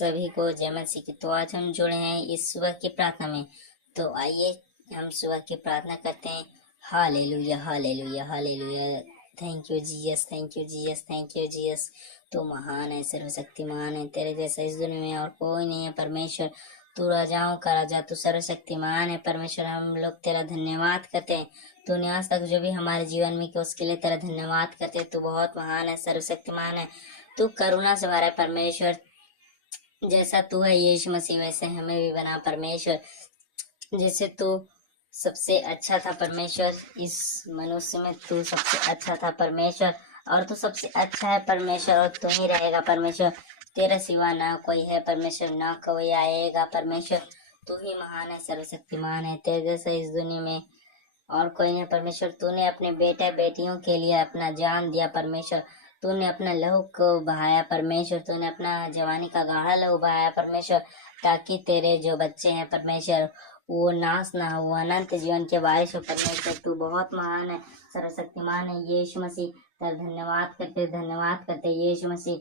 सभी को जय मसीह की। तो आज हम जुड़े हैं इस सुबह की प्रार्थना में। तो आइए हम सुबह की प्रार्थना करते हैं। Hallelujah hallelujah hallelujah. Thank you Jesus, thank you Jesus, thank you Jesus. तो महान है, सर्वशक्तिमान है, तेरे जैसा इस दुनिया में और कोई नहीं है परमेश्वर। तू राजाओं का राजा, तू सर्वशक्तिमान है परमेश्वर। हम लोग तेरा धन्यवाद करते हैं। तूने आज तक जो भी हमारे जीवन में किया उसके लिए तेरा धन्यवाद करते हैं। तू बहुत महान है, सर्वशक्तिमान है, तू करुणा से भरा है परमेश्वर। जैसा तू है यीशु मसीह वैसे हमें भी बना परमेश्वर। जैसे तू सबसे अच्छा था परमेश्वर, इस मनुष्य में तू सबसे अच्छा था परमेश्वर, और तू सबसे अच्छा है परमेश्वर, और तू ही रहेगा परमेश्वर। तेरा सिवा ना कोई है परमेश्वर, ना कोई आएगा परमेश्वर। तू ही महान है, सर्वशक्तिमान है, तेरे जैसा इस दुनिया में और कोई नहीं परमेश्वर। तूने अपने बेटे बेटियों के लिए अपना जान दिया परमेश्वर। तूने अपना लहू को बहाया परमेश्वर। तूने अपना जवानी का गाढ़ा लहू बहाया परमेश्वर, ताकि तेरे जो बच्चे हैं परमेश्वर वो नाश ना हो, अनंत जीवन के बारिश हो परमेश्वर। तू बहुत महान है, सर्वशक्तिमान है यीशु मसीह। तेरा धन्यवाद करते यीशु मसीह।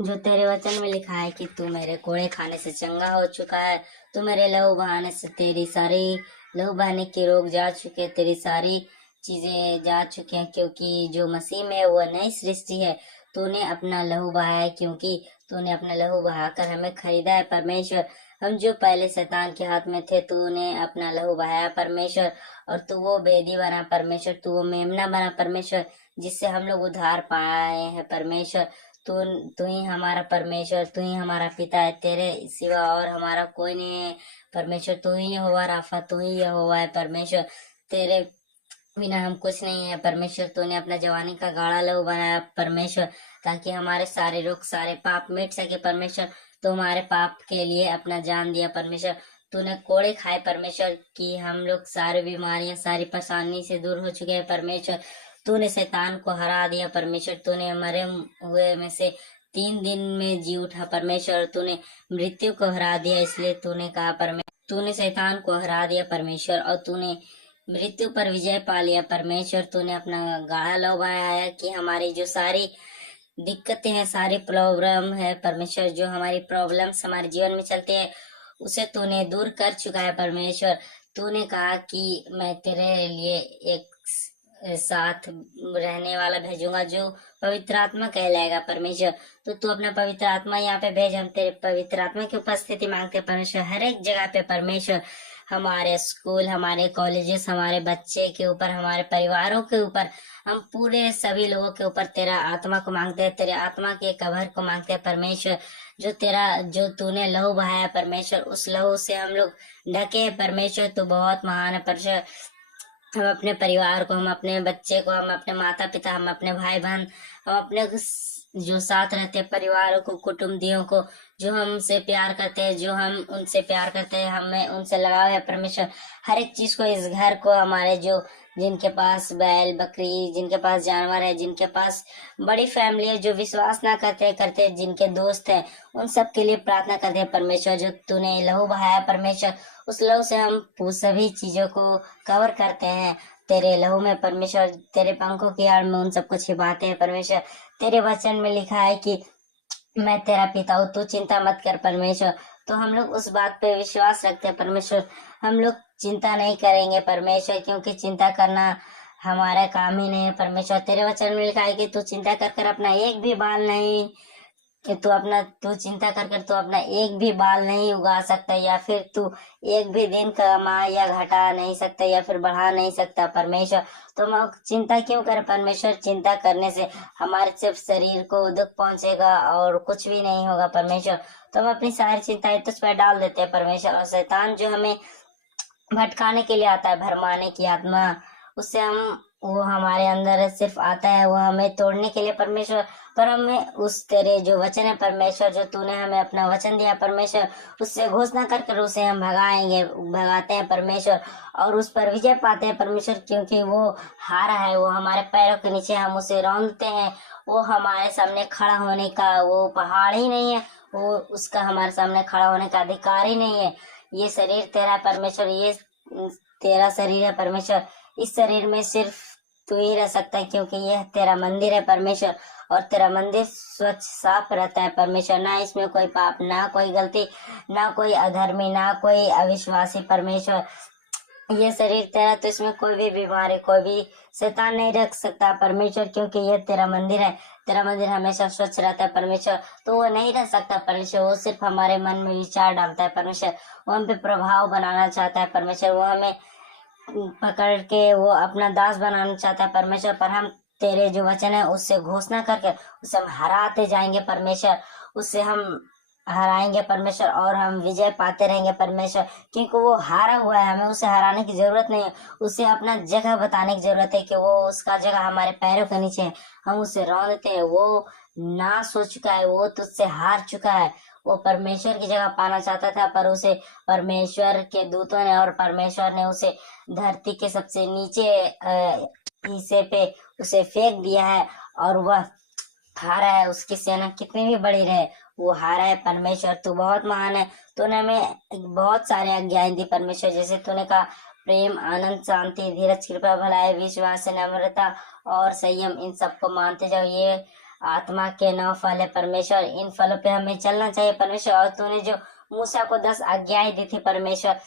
जो तेरे वचन में लिखा है कि तू मेरे कोड़े खाने से चंगा हो चुका है, तू मेरे लहू बहाने से तेरी सारी लहू बहाने के रोग जा चुके, तेरी सारी चीजें जा चुके हैं, क्योंकि जो मसीह में है वो नई सृष्टि है। तूने अपना लहू बहाया है, क्योंकि तूने अपना लहू बहाकर हमें खरीदा है परमेश्वर। हम जो पहले शैतान के हाथ में थे, तूने अपना लहू बहाया परमेश्वर, और तू वो बेदी बना परमेश्वर, तू वो मेमना बना परमेश्वर, जिससे हम लोग उद्धार पाए हैं परमेश्वर। तू तू ही हमारा परमेश्वर, तू ही हमारा पिता है, तेरे सिवा और हमारा कोई नहीं है परमेश्वर। तू ही यहोवा राफा, तू ही यहोवा है परमेश्वर। तेरे बिना हम कुछ नहीं है परमेश्वर। तूने अपना जवानी का गाढ़ा लहू बनाया परमेश्वर, ताकि हमारे सारे रोग सारे पाप मिट सके परमेश्वर। तो हमारे पाप के लिए अपना जान दिया परमेश्वर। तूने कोड़े खाए परमेश्वर, कि हम लोग सारी बीमारियां सारी परेशानी से दूर हो चुके हैं परमेश्वर। तूने शैतान को हरा दिया परमेश्वर। तूने मरे हुए में से 3 दिन में जी उठा परमेश्वर। तूने मृत्यु को हरा दिया, इसलिए तूने कहा परमेश्वर, तूने शैतान को हरा दिया परमेश्वर, और तूने मृत्यु पर विजय पा लिया परमेश्वर। तूने अपना गाढ़ा लहू बहाया कि हमारी जो सारी दिक्कतें हैं, सारी प्रॉब्लम है परमेश्वर, जो हमारी प्रॉब्लम्स हमारे जीवन में चलते हैं, उसे तूने दूर कर चुका है परमेश्वर। तूने कहा कि मैं तेरे लिए एक साथ रहने वाला भेजूंगा, जो पवित्र आत्मा कहलाएगा परमेश्वर। तो तू अपना पवित्र आत्मा यहाँ पे भेज। हम तेरे पवित्र आत्मा की उपस्थिति मांगते हैं परमेश्वर, हर एक जगह पे परमेश्वर। हमारे स्कूल, हमारे कॉलेजेस, हमारे बच्चे के ऊपर, हमारे परिवारों के ऊपर, हम पूरे सभी लोगों के ऊपर तेरा आत्मा को मांगते हैं, तेरे आत्मा के कवर को मांगते हैं परमेश्वर। जो तूने लहू बहाया परमेश्वर, उस लहू से हम लोग ढके हैं परमेश्वर। तू बहुत महान है परमेश्वर। हम अपने परिवार को, हम अपने बच्चे को, हम अपने माता पिता, हम अपने भाई बहन, हम अपने जो साथ रहते हैं परिवारों को, कुटुंबियों को, जो हमसे प्यार करते हैं, जो हम उनसे प्यार करते हैं, हमें उनसे लगाव है परमेश्वर। हर एक चीज को, इस घर को, हमारे जो जिनके पास बैल बकरी, जिनके पास जानवर है, जिनके पास बड़ी फैमिली है, जो विश्वास ना करते जिनके दोस्त हैं, उन सब के लिए प्रार्थना करते हैं परमेश्वर। जो तूने लहू बहाया परमेश्वर, उस लहू से हम सभी चीजों को कवर करते हैं तेरे लहू में परमेश्वर। तेरे पंखों की आड़ में उन सबको छिपाते हैं परमेश्वर। तेरे वचन में लिखा है कि मैं तेरा पिता हूँ, तू चिंता मत कर परमेश्वर। तो हम लोग उस बात पे विश्वास रखते हैं परमेश्वर। हम लोग चिंता नहीं करेंगे परमेश्वर, क्योंकि चिंता करना हमारा काम ही नहीं है परमेश्वर। तेरे वचन में लिखा है कि तू चिंता कर अपना एक भी बाल नहीं, कि तू चिंता कर तू अपना एक भी बाल नहीं उगा सकता, या फिर तू एक भी दिन कमा या घटा नहीं सकता, या फिर बढ़ा नहीं सकता परमेश्वर। तो हम चिंता क्यों करें परमेश्वर? चिंता करने से हमारे सिर्फ शरीर को दुख पहुंचेगा और कुछ भी नहीं होगा परमेश्वर। तो हम अपनी सारी चिंताएं तुझ पर डाल देते हैं परमेश्वर। और शैतान जो हमें भटकाने के लिए आता है, भरमाने की आत्मा, उससे हम वो हमारे अंदर सिर्फ आता है वो हमें तोड़ने के लिए परमेश्वर। पर हमें उस तेरे जो वचन है परमेश्वर, जो तूने हमें अपना वचन दिया परमेश्वर, उससे घोषणा कर उसे हम भगाते हैं परमेश्वर, और उस पर विजय पाते हैं परमेश्वर। क्योंकि वो हारा है, वो हमारे पैरों के नीचे, हम उसे रौंदते हैं। वो हमारे सामने खड़ा होने का वो पहाड़ ही नहीं है, वो उसका हमारे सामने खड़ा होने का अधिकार ही नहीं है। ये शरीर तेरा परमेश्वर, ये तेरा शरीर है परमेश्वर। इस शरीर में सिर्फ तू ही रह सकता है, क्योंकि यह तेरा मंदिर है परमेश्वर। और तेरा मंदिर स्वच्छ साफ रहता है परमेश्वर, ना इसमें कोई पाप, ना कोई गलती, ना कोई अधर्मी, ना कोई अविश्वासी परमेश्वर। ये शरीर तेरा, तो इसमें कोई भी बीमारी, कोई भी शैतान नहीं रख सकता परमेश्वर, क्योंकि ये तेरा मंदिर है। तेरा मंदिर हमेशा स्वच्छ रहता है परमेश्वर, तो वो नहीं रह सकता परमेश्वर। वो सिर्फ हमारे मन में विचार डालता है परमेश्वर, वो हम पे प्रभाव बनाना चाहता है परमेश्वर, वो हमें पकड़ के वो अपना दास बनाना चाहता है परमेश्वर। पर हम तेरे जो वचन है उससे घोषणा करके उसे हम हराते जाएंगे परमेश्वर, उससे हम हराएंगे परमेश्वर, और हम विजय पाते रहेंगे परमेश्वर, क्योंकि वो हारा हुआ है। हमें उसे हराने की जरूरत नहीं है, उसे अपना जगह बताने की जरूरत है कि वो उसका जगह हमारे पैरों के नीचे है। हम उसे रौंदते हैं, वो नाश हो चुका है, वो तुझसे हार चुका है। वो परमेश्वर की जगह पाना चाहता था, पर उसे परमेश्वर के दूतों ने और परमेश्वर ने उसे धरती के सबसे नीचे हिस्से पे उसे फेंक दिया है, और वह हारा है। उसकी सेना कितनी भी बड़ी रहे, वो हारा है परमेश्वर। तू बहुत महान है, तूने हमें बहुत सारे आज्ञाएं दी परमेश्वर, जैसे तूने कहा प्रेम, आनंद, शांति, धीरज, कृपा, भलाई, विश्वास, नम्रता और संयम, इन सबको मानते जाओ। ये आत्मा के 9 फल है परमेश्वर, इन फलों पे हमें चलना चाहिए परमेश्वर। और तूने जो मूसा को 10 आज्ञाएं दी थी परमेश्वर,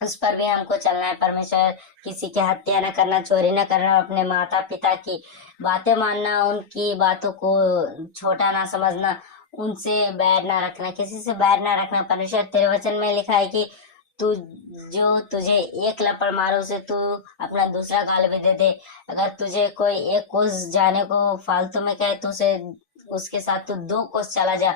उस पर भी हमको चलना है परमेश्वर। किसी की हत्या न करना, चोरी न करना, अपने माता पिता की बातें मानना, उनकी बातों को छोटा ना समझना, उनसे बैर ना रखना, किसी से बैर ना रखना परमेश्वर। तेरे वचन में लिखा है कि तू जो तुझे एक लपड़ मारो उसे तू अपना दूसरा गाल भी दे दे। अगर तुझे कोई एक कोस जाने को फालतू में कहे तो उसे उसके साथ तू 2 कोस चला जा।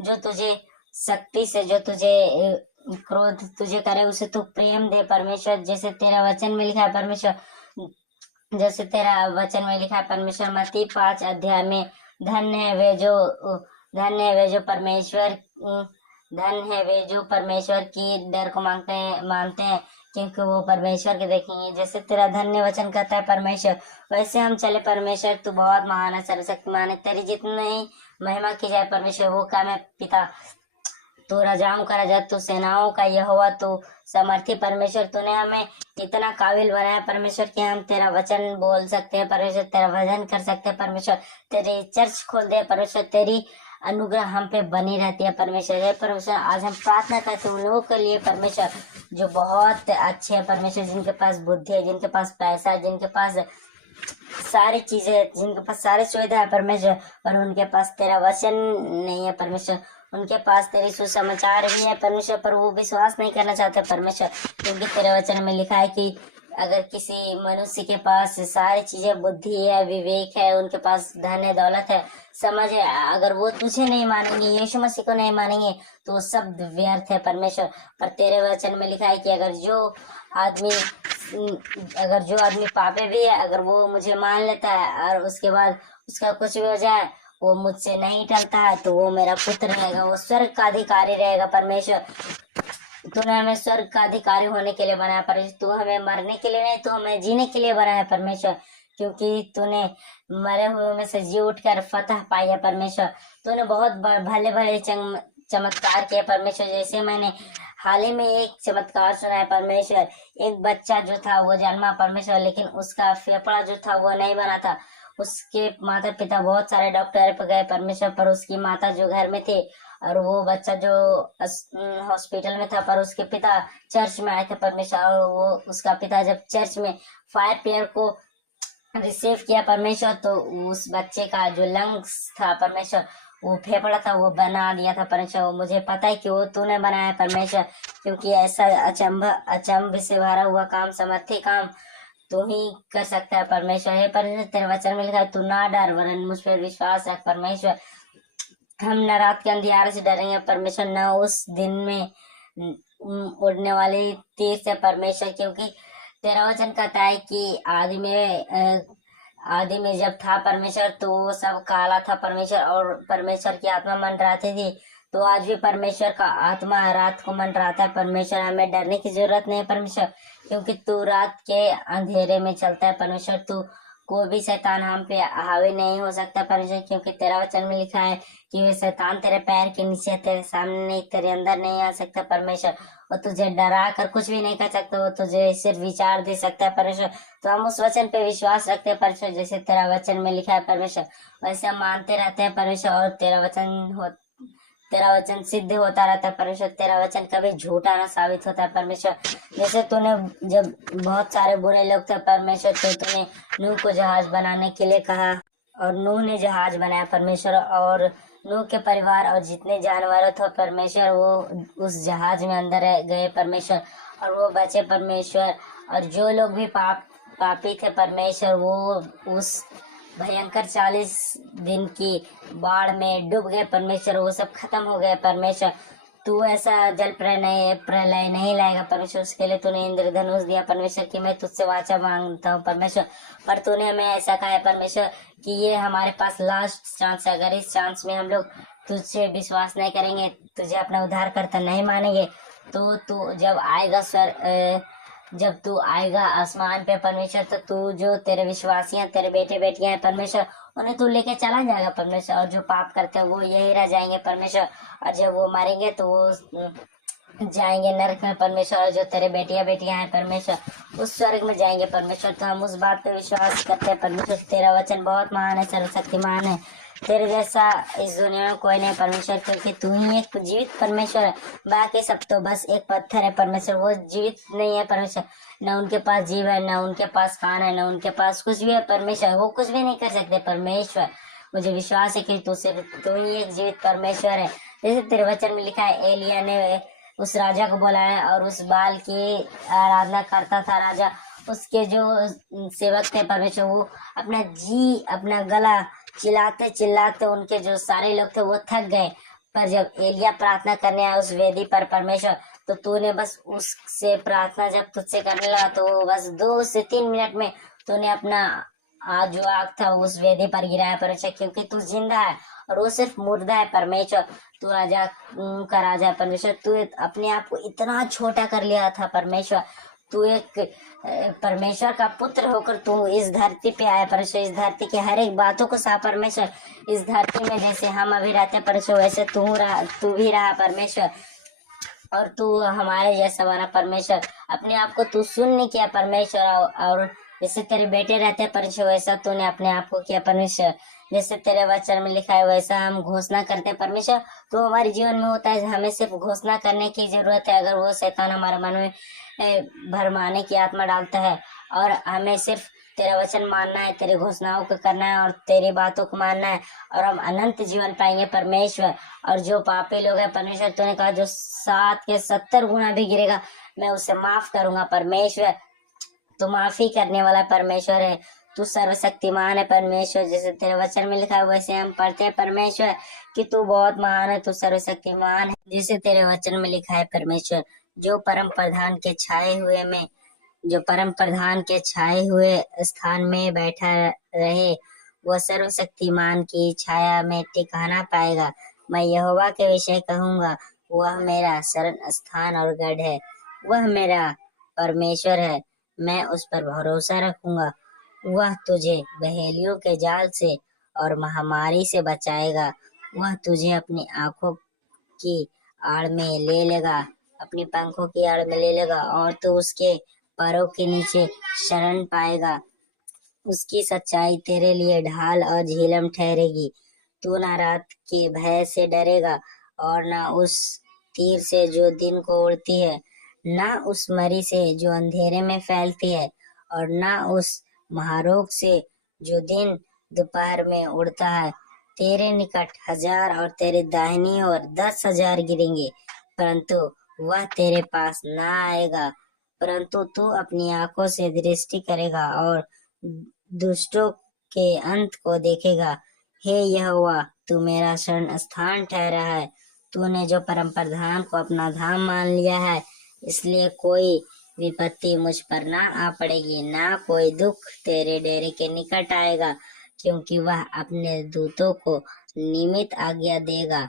जो तुझे सख्ती से, जो तुझे क्रोध तुझे करे उसे तू प्रेम दे परमेश्वर, जैसे तेरा वचन में लिखा है परमेश्वर। जैसे तेरा वचन में लिखा है परमेश्वर, मत्ती 5 अध्याय में, धन्य है वे जो धन्य है वे जो परमेश्वर धन्य है वे जो परमेश्वर की डर को मानते हैं, क्योंकि वो परमेश्वर के देखेंगे। जैसे तेरा धन्य वचन कहता है परमेश्वर, वैसे हम चले परमेश्वर। तू बहुत महान है, सर्वशक्तिमान है, तेरी जितनी महिमा की जाए परमेश्वर वो काम है पिता। तू राजाओं का राजा, तू सेनाओं का यहोवा, तू समर्थी परमेश्वर। तूने हमें इतना काबिल बनाया परमेश्वर कि हम तेरा वचन बोल सकते हैं परमेश्वर, तेरा भजन कर सकते हैं परमेश्वर, तेरी चर्च खोल दे परमेश्वर, तेरी अनुग्रह हम पे बनी रहती है परमेश्वर। हे परमेश्वर, आज हम प्रार्थना करते हैं उन लोगों के लिए परमेश्वर जो बहुत अच्छे हैं परमेश्वर, जिनके पास बुद्धि है, जिनके पास पैसा है, जिनके पास सारी चीजें, जिनके पास सारी सुविधा है परमेश्वर, पर उनके पास तेरा वचन नहीं है परमेश्वर। उनके पास तेरी सुसमाचार भी है परमेश्वर, पर वो विश्वास नहीं करना चाहते परमेश्वर, क्योंकि तेरे वचन में लिखा है कि अगर किसी मनुष्य के पास सारी चीजें, बुद्धि है, विवेक है, उनके पास धन है, दौलत है, समझ है, अगर वो तुझे नहीं मानेंगे, यीशु मसीह को नहीं मानेंगे, तो सब व्यर्थ है परमेश्वर। पर तेरे वचन में लिखा है कि अगर जो आदमी पापी भी है, अगर वो मुझे मान लेता है और उसके बाद उसका कुछ भी हो जाए, वो मुझसे नहीं टलता है, तो वो मेरा पुत्र रहेगा, वो स्वर्ग का अधिकारी रहेगा परमेश्वर। तूने हमें स्वर्ग का अधिकारी होने के लिए बनाया परमेश्वर, तू हमें मरने के लिए नहीं, तू हमें जीने के लिए बनाया परमेश्वर, क्योंकि तूने मरे हुए में से जी उठकर फतह पाई है परमेश्वर। तूने बहुत भले भले चमत्कार किए परमेश्वर। जैसे मैंने हाल ही में एक चमत्कार सुना है परमेश्वर, एक बच्चा जो था वो जन्मा परमेश्वर, लेकिन उसका फेफड़ा जो था वो नहीं बना था। उसके माता पिता बहुत सारे डॉक्टर पे गए परमेश्वर, पर उसकी माता जो घर में थी, और वो बच्चा जो हॉस्पिटल में था, पर उसके पिता चर्च में आए थे परमेश्वर, और वो उसका पिता जब चर्च में फायर प्रेयर को रिसीव किया परमेश्वर, तो उस बच्चे का जो लंग्स था परमेश्वर, वो फेफड़ा था, वो बना दिया था परमेश्वर। मुझे पता है कि वो तूने बनाया परमेश्वर, क्योंकि ऐसा अचंभ से भरा हुआ काम, समर्थी काम तू ही कर सकता है परमेश्वर। हे परमेश्वर, तेरे वचन में लिखा है, तू ना डर वरन मुझ पर विश्वास रख परमेश्वर। हम न रात के अंधियारे से डरेंगे परमेश्वर, न उस दिन में उड़ने वाले तीर से परमेश्वर, क्योंकि तेरा वचन कहता है कि आदि में जब था परमेश्वर, तो वो सब काला था परमेश्वर, और परमेश्वर की आत्मा मंडराती थी। तो आज भी परमेश्वर का आत्मा रात को मंडराता है परमेश्वर। हमें डरने की जरूरत नहीं है परमेश्वर, क्योंकि तू रात के अंधेरे में चलता है परमेश्वर। तू कोई भी शैतान हम पे हावी नहीं हो सकता परमेश्वर, क्योंकि तेरा वचन में लिखा है कि वे शैतान तेरे पैर के नीचे, तेरे सामने नहीं, तेरे अंदर नहीं आ सकता परमेश्वर। वो तुझे डरा कर कुछ भी नहीं कर सकता, वो तुझे सिर्फ विचार दे सकता है परमेश्वर। तो हम उस वचन पे विश्वास रखते हैं परमेश्वर, जैसे तेरा वचन में लिखा है परमेश्वर, वैसे हम मानते रहते हैं परमेश्वर। और तेरा वचन सिद्ध होता रहता है परमेश्वर। तेरा वचन कभी झूठा ना साबित होता है परमेश्वर। जैसे तूने, जब बहुत सारे बुरे लोग थे परमेश्वर, तो तूने नूह को जहाज बनाने के लिए कहा, और नूह ने जहाज बनाया परमेश्वर, और नूह के परिवार और जितने जानवर थे परमेश्वर, वो उस जहाज में अंदर गए परमेश्वर, और वो बचे परमेश्वर। और जो लोग भी पापी थे परमेश्वर, वो उस भयंकर 40 दिन की बाढ़ में डूब गए परमेश्वर, वो सब खत्म हो गए परमेश्वर। तू ऐसा जल प्रलय नहीं लाएगा परमेश्वर। उसके लिए तूने इंद्रधनुष दिया परमेश्वर कि मैं तुझसे वाचा मांगता हूँ परमेश्वर। पर तूने हमें ऐसा कहा है परमेश्वर कि ये हमारे पास लास्ट चांस है। अगर इस चांस में हम लोग तुझसे विश्वास नहीं करेंगे, तुझे अपना उद्धारकर्ता नहीं मानेंगे, तो तू जब तू आएगा आसमान पे परमेश्वर, तो तू जो तेरे विश्वासियां, तेरे बेटे बेटियां हैं परमेश्वर, उन्हें तू लेके चला जाएगा परमेश्वर। और जो पाप करते हैं वो यही रह जाएंगे परमेश्वर। और जब वो मरेंगे तो वो जाएंगे नरक में परमेश्वर। और जो तेरे बेटियां बेटियां हैं परमेश्वर, उस स्वर्ग में जाएंगे परमेश्वर। तो हम उस बात पे विश्वास करते हैं परमेश्वर। तेरा वचन बहुत महान है, सर्वशक्तिमान है। तेरे जैसा इस दुनिया में कोई नहीं परमेश्वर, क्योंकि तू ही एक जीवित परमेश्वर है। बाकी सब तो बस एक पत्थर है परमेश्वर, वो जीवित नहीं है परमेश्वर। न उनके पास जीव है, न उनके पास कान है, न उनके पास कुछ भी है परमेश्वर। वो कुछ भी नहीं कर सकते परमेश्वर। मुझे विश्वास है कि तू ही एक जीवित परमेश्वर है। जैसे तेरे वचन में लिखा है, एलिया ने उस राजा को बुलाया और उस बाल की आराधना करता था राजा। उसके जो सेवक थे परमेश्वर, वो अपना गला चिल्लाते चिल्लाते, उनके जो सारे लोग थे वो थक गए। पर जब एलिया प्रार्थना करने आया उस वेदी पर परमेश्वर, तो तूने बस उससे प्रार्थना जब तुझसे करने लगा, तो बस 2 से 3 मिनट में तूने अपना जो आग था उस वेदी पर गिराया परमेश्वर, क्योंकि तू जिंदा है और वो सिर्फ मुर्दा है परमेश्वर। तू राजा का राजा है परमेश्वर। तू अपने आप को इतना छोटा कर लिया था परमेश्वर। तू एक परमेश्वर का पुत्र होकर तू इस धरती पे आया परमेश्वर। इस धरती के हर एक बातों को सहा परमेश्वर। इस धरती में जैसे हम अभी रहते हैं परमेश्वर, वैसे तू भी रहा परमेश्वर। और तू हमारे जैसा बना परमेश्वर। अपने आप को तू सुन नहीं किया परमेश्वर, और जैसे तेरे बेटे रहते हैं परमेश्वर, वैसा तूने अपने आप को किया परमेश्वर। जैसे तेरे वचन में लिखा है वैसा हम घोषणा करते हैं परमेश्वर। तो हमारे जीवन में होता है, हमें सिर्फ घोषणा करने की जरूरत है। अगर वो शैतान हमारे मन में भरमाने की आत्मा डालता है, और हमें सिर्फ तेरा वचन मानना है, तेरी घोषणाओं को करना है और तेरी बातों को मानना है, और हम अनंत जीवन पाएंगे परमेश्वर। और जो पापी लोग हैं परमेश्वर, तूने कहा जो 7 के 70 गुना भी गिरेगा, मैं उसे माफ करूंगा परमेश्वर। तू माफी करने वाला परमेश्वर है। तू सर्वशक्तिमान है परमेश्वर। जैसे तेरे वचन में लिखा है वैसे हम पढ़ते हैं परमेश्वर कि तू बहुत महान है, तू सर्वशक्तिमान है। जैसे तेरे वचन में लिखा है परमेश्वर, जो परम प्रधान के छाए हुए में जो परम प्रधान के छाए हुए स्थान में बैठा रहे, वह सर्वशक्तिमान की छाया में ठिकाना पाएगा। मैं यहोवा के विषय कहूंगा, वह मेरा शरण स्थान और गढ़ है, वह मेरा परमेश्वर है, मैं उस पर भरोसा रखूंगा। वह तुझे बहेलियों के जाल से और महामारी से बचाएगा। वह तुझे अपनी आंखों की आड़ में ले लेगा, अपनी पंखों की आड़ में ले लेगा, और तू उसके पैरों के नीचे शरण पाएगा। उसकी सच्चाई तेरे लिए ढाल और झिलम ठहरेगी। तू ना रात के भय से डरेगा, और ना उस तीर से जो दिन को उड़ती है, ना उस मरी से जो अंधेरे में फैलती है, और ना उस महारोग से जो दिन दोपहर में उड़ता है। तेरे निकट 1000 और तेरे दाहिनी ओर 10,000 गिरेंगे, परंतु वह तेरे पास ना आएगा। परंतु तू अपनी आंखों से दृष्टि करेगा और दुष्टों के अंत को देखेगा। हे यहोवा, तू मेरा शरण स्थान ठहरा है। तूने जो परम प्रधान को अपना धाम मान लिया है, इसलिए कोई विपत्ति मुझ पर ना आ पड़ेगी, ना कोई दुख तेरे डेरे के निकट आएगा, क्योंकि वह अपने दूतों को नियमित आज्ञा देगा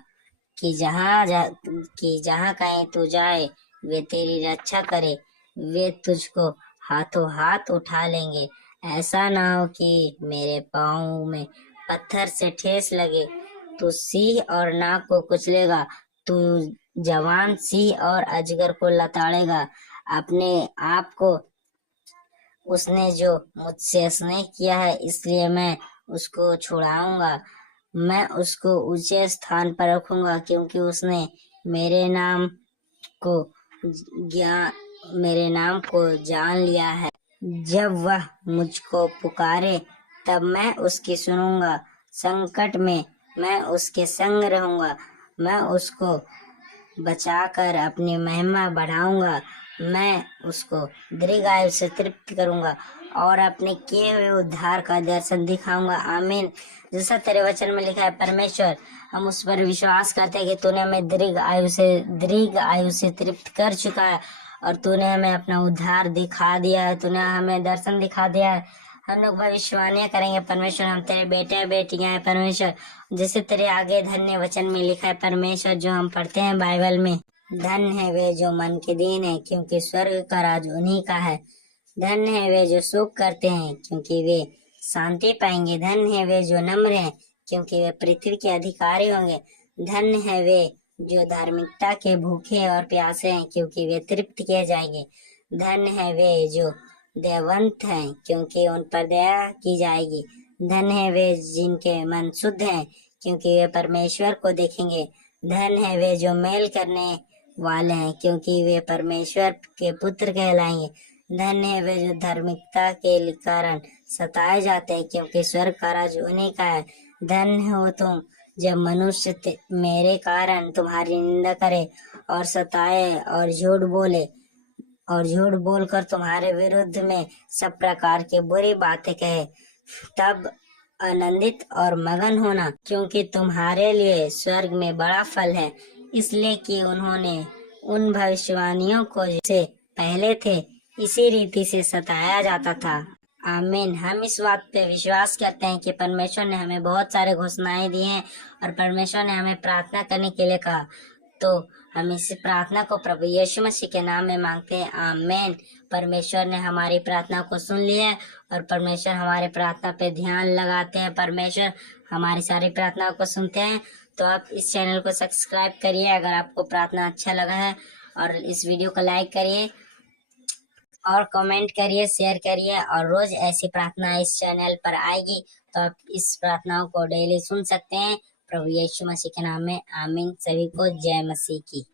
कि जहाँ कहीं तू जाए, वे तेरी रक्षा करे। वे तुझको हाथों हाथ उठा लेंगे, ऐसा ना हो कि मेरे पाँव में पत्थर से ठेस लगे। तू सिंह और नाग को कुचलेगा, तू जवान सिंह और अजगर को लताड़ेगा। अपने आप को उसने जो मुझसे स्नेह किया है, इसलिए मैं उसको छुड़ाऊंगा। मैं उसको ऊंचे स्थान पर रखूंगा, क्योंकि उसने मेरे नाम को मेरे नाम को जान लिया है। जब वह मुझको पुकारे, तब मैं उसकी सुनूंगा। संकट में मैं उसके संग रहूंगा। मैं उसको बचाकर अपनी महिमा बढ़ाऊंगा। मैं उसको दीर्घ आयु से तृप्त करूंगा और अपने किए हुए उद्धार का दर्शन दिखाऊंगा। आमीन। जैसा तेरे वचन में लिखा है परमेश्वर, हम उस पर विश्वास करते हैं कि तूने हमें दीर्घ आयु से तृप्त कर चुका है और तूने हमें अपना उद्धार दिखा दिया है, तूने हमें दर्शन दिखा दिया है। हम लोग भविष्यवाणियां करेंगे परमेश्वर, हम तेरे बेटे बेटियां हैं परमेश्वर। जैसे तेरे आगे धन्य वचन में लिखा है परमेश्वर, जो हम पढ़ते हैं बाइबल में, धन्य है वे जो मन के दीन है, क्योंकि स्वर्ग का राज उन्हीं का है। धन्य है वे जो शोक करते हैं, क्योंकि वे शांति पाएंगे। धन्य है वे जो नम्र हैं, क्योंकि वे पृथ्वी के अधिकारी होंगे। धन्य है वे जो धार्मिकता के भूखे और प्यासे हैं, क्योंकि वे तृप्त किए जाएंगे। धन्य है वे जो दयावंत हैं, क्योंकि उन पर दया की जाएगी। धन्य है वे जिनके मन शुद्ध हैं, क्योंकि वे परमेश्वर को देखेंगे। धन्य है वे जो मेल करने वाले हैं, क्योंकि वे परमेश्वर के पुत्र कहलाएंगे। धन्य है वे जो धार्मिकता के कारण सताए जाते हैं, क्योंकि स्वर्ग का राज उन्हीं का है। धन्य हो तुम जब मनुष्य मेरे कारण तुम्हारी निंदा करे और सताए और झूठ बोलकर तुम्हारे विरुद्ध में सब प्रकार की बुरी बातें कहे। तब आनंदित और मगन होना, क्योंकि तुम्हारे लिए स्वर्ग में बड़ा फल है, इसलिए कि उन्होंने उन भविष्यवाणियों को जैसे पहले थे इसी रीति से सताया जाता था। आमीन। हम इस बात पे विश्वास करते हैं कि परमेश्वर ने हमें बहुत सारे घोषणाएं दी हैं और परमेश्वर ने हमें प्रार्थना करने के लिए कहा, तो हम इस प्रार्थना को प्रभु यीशु मसीह के नाम में मांगते हैं। आमीन। परमेश्वर ने हमारी प्रार्थना को सुन लिया है और परमेश्वर हमारे प्रार्थना पे ध्यान लगाते हैं। परमेश्वर हमारी सारी प्रार्थनाओं को सुनते हैं। तो आप इस चैनल को सब्सक्राइब करिए अगर आपको प्रार्थना अच्छा लगा है, और इस वीडियो को लाइक करिए और कमेंट करिए, शेयर करिए, और रोज ऐसी प्रार्थना इस चैनल पर आएगी, तो आप इस प्रार्थनाओं को डेली सुन सकते हैं। प्रभु यीशु मसीह के नाम में आमीन। सभी को जय मसीह की।